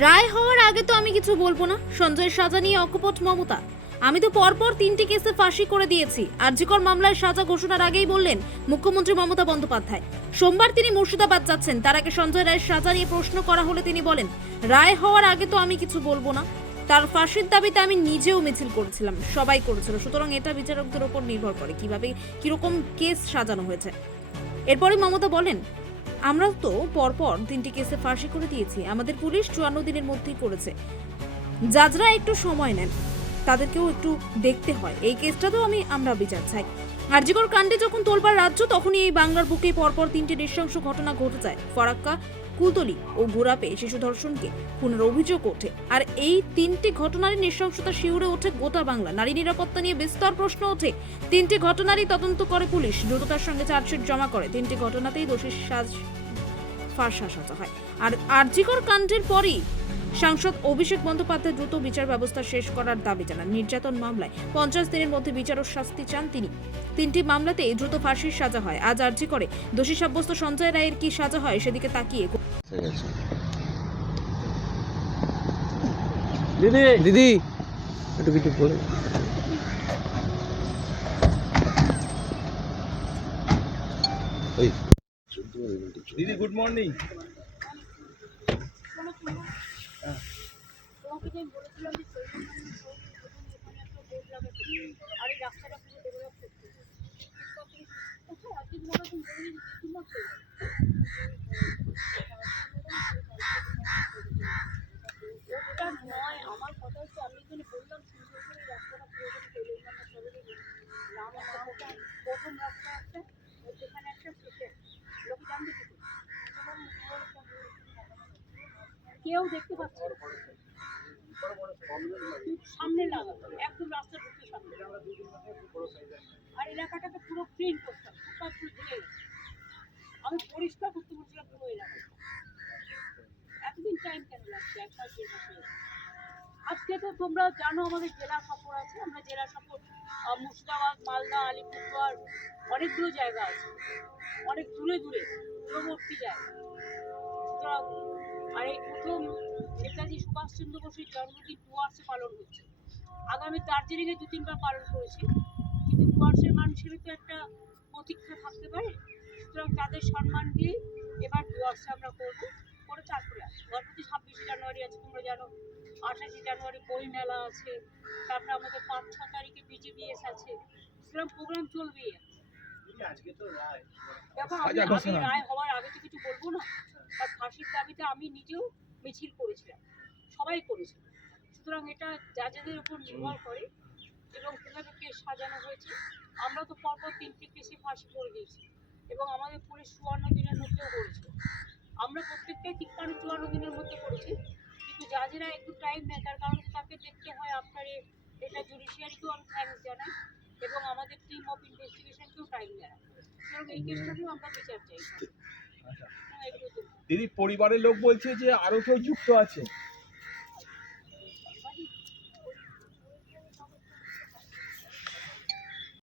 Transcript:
রায় হওয়ার আগে তো আমি কিছু বলব না। সঞ্জয়ের সাজা নিয়ে অকপট মমতা। আমি তো পরপর তিনটি কেসে ফাঁসি করে দিয়েছি। আরজিকর মামলায় সাজা ঘোষণার আগেই বললেন মুখ্যমন্ত্রী মমতা বন্দ্যোপাধ্যায়। সোমবার তিনি মুর্শিদাবাদ যাচ্ছেন। তার আগে সঞ্জয় রায়ের সাজা নিয়ে প্রশ্ন করা হলে তিনি বলেন, রায় হওয়ার আগে তো আমি কিছু বলব না। তার ফাঁসির দাবিতে আমি নিজেও মিছিল করেছিলাম। সবাই করেছিল। সুতরাং এটা বিচারকদের উপর নির্ভর করে কীভাবে, কীরকম কেস সাজানো হয়েছে। এরপরে মমতা বলেন আমরা তো পরপর তিনটি কেসে ফাঁসি করে দিয়েছি। আমাদের পুলিশ চুয়ান্ন দিনের মধ্যেই করেছে। জাজরা একটু সময় নেন। তাদেরকেও একটু দেখতে হয়। এই কেসটা তো আমি আমরা বিচার চাই। আরজিকর কাণ্ডে যখন তোলবার রাজ্য, তখনই এই বাংলার বুকে পরপর তিনটি নৃশংস ঘটনা ঘটে যায়। ফরাক্কা, কুলতলি ও গোড়াপে শিশু ধর্ষণকে খুনের অভিযোগ ওঠে। আর এই তিনটি ঘটনারই নৃশংসতা শিউরে ওঠে গোটা বাংলা। নারী নিরাপত্তা নিয়ে বিস্তর প্রশ্ন ওঠে। তিনটি ঘটনারই তদন্ত করে পুলিশ। দ্রুততার সঙ্গে চার্জশিট জমা করে। তিনটি ঘটনাতেই দোষীর সাজ ফাঁসা সাজা হয়। আর আরজিকর কাণ্ডের পরই সাংসদ অভিষেক বন্দ্যোপাধ্যায় দ্রুত বিচার ব্যবস্থা শেষ করার দাবি জানান। নির্যাতন মামলায় পঞ্চাশ দিনের মধ্যে বিচার ও শাস্তি চান তিনি। তিনটি মামলাতে দ্রুত ফাঁসির সাজা হয়। আজ আর্জি করে দোষী সাব্যস্ত সঞ্জয় রায়ের কি সাজা হয় সেদিকে তাকিয়ে দিদি! দিদি! একটু কিছু বলে দিদি গুড মর্নিং তোমাকে যে বলেছিলাম যে আর এই রাস্তাটা পুরো ডেভেলপ করতে। কোথায়? আজকে তোমার তুমি বলে দিচ্ছি তোমার ওটা নয় আমার কথা হচ্ছে আমি এখানে বললাম সুন্দর করে রাস্তাটা পুরোপুরি তৈরি করা সবারই নাম একটা প্রথম রাস্তা একটা যেখানে একটা শেষে লোক জানবে কি করে? তোমার মুখে কেউ দেখতে পাচ্ছে। সামনে লাগাবো একদম রাস্তার ঢুকে সামনে আর এলাকাটাকে পুরো ক্লিন করতাম সব পুরো ধুয়ে আমি পরিষ্কার করতে বলছিলাম পুরো এলাকা এতদিন টাইম কেন লাগছে? এক আজকে তো তোমরা জানো আমাদের জেলা সফর আছে। আমরা জেলা সফর মুর্শিদাবাদ, মালদা, আলিপুরদুয়ার, অনেকগুলো জায়গা আছে। অনেক দূরে দূরে, দূরবর্তী জায়গা। সুতরাং, আর এই প্রথম নেতাজি সুভাষচন্দ্র বসুর জন্মদিন ডুয়ার্সে পালন হচ্ছে। আগামী দার্জিলিংয়ে দু তিনবার পালন করেছি। কিন্তু ডুয়ার্সের মানুষেরও তো একটা প্রতীক্ষা থাকতে পারে। সুতরাং তাদের সম্মান দিয়ে এবার ডুয়ার্সে আমরা করব। করে তারপরে আসব। গণপতি ছাব্বিশে জানুয়ারি আছে তোমরা জানো। আঠাশে জানুয়ারি বই মেলা আছে। তারপরে আমাদের পাঁচ ছ তারিখে বিজিবিএস আছে। সুতরাং প্রোগ্রাম চলবেই। দেখো আমি আমি। রায় হওয়ার আগে তো কিছু বলব না। আর ফাঁসির দাবিতে আমি নিজেও মিছিল করেছিলাম। সবাই করেছিল। সুতরাং এটা জাজেদের উপর নির্ভর করে এবং কীভাবে কেস সাজানো হয়েছে। আমরা তো পরপর তিনটি কেসে ফাঁসি করে দিয়েছি এবং আমাদের পুলিশ চুয়ান্ন দিনের মধ্যেও করেছে আমরা প্রত্যেকটাই তিপ্পান্ন চুয়ান্ন দিনের মধ্যে করেছি। কিন্তু জাজেরা একটু টাইম নেয়, তার কারণ তাকে দেখতে হয় আপনার এটা জুডিশিয়ারিকেও আমি থ্যাঙ্কস জানাই এবং আমাদের টিম অফ ইনভেস্টিগেশনকেও টাইম জানাই সুতরাং এই কেসটাকেও আমরা বিচার চাই। দিদি পরিবারের লোক বলছে যে আরও কেউ যুক্ত আছে।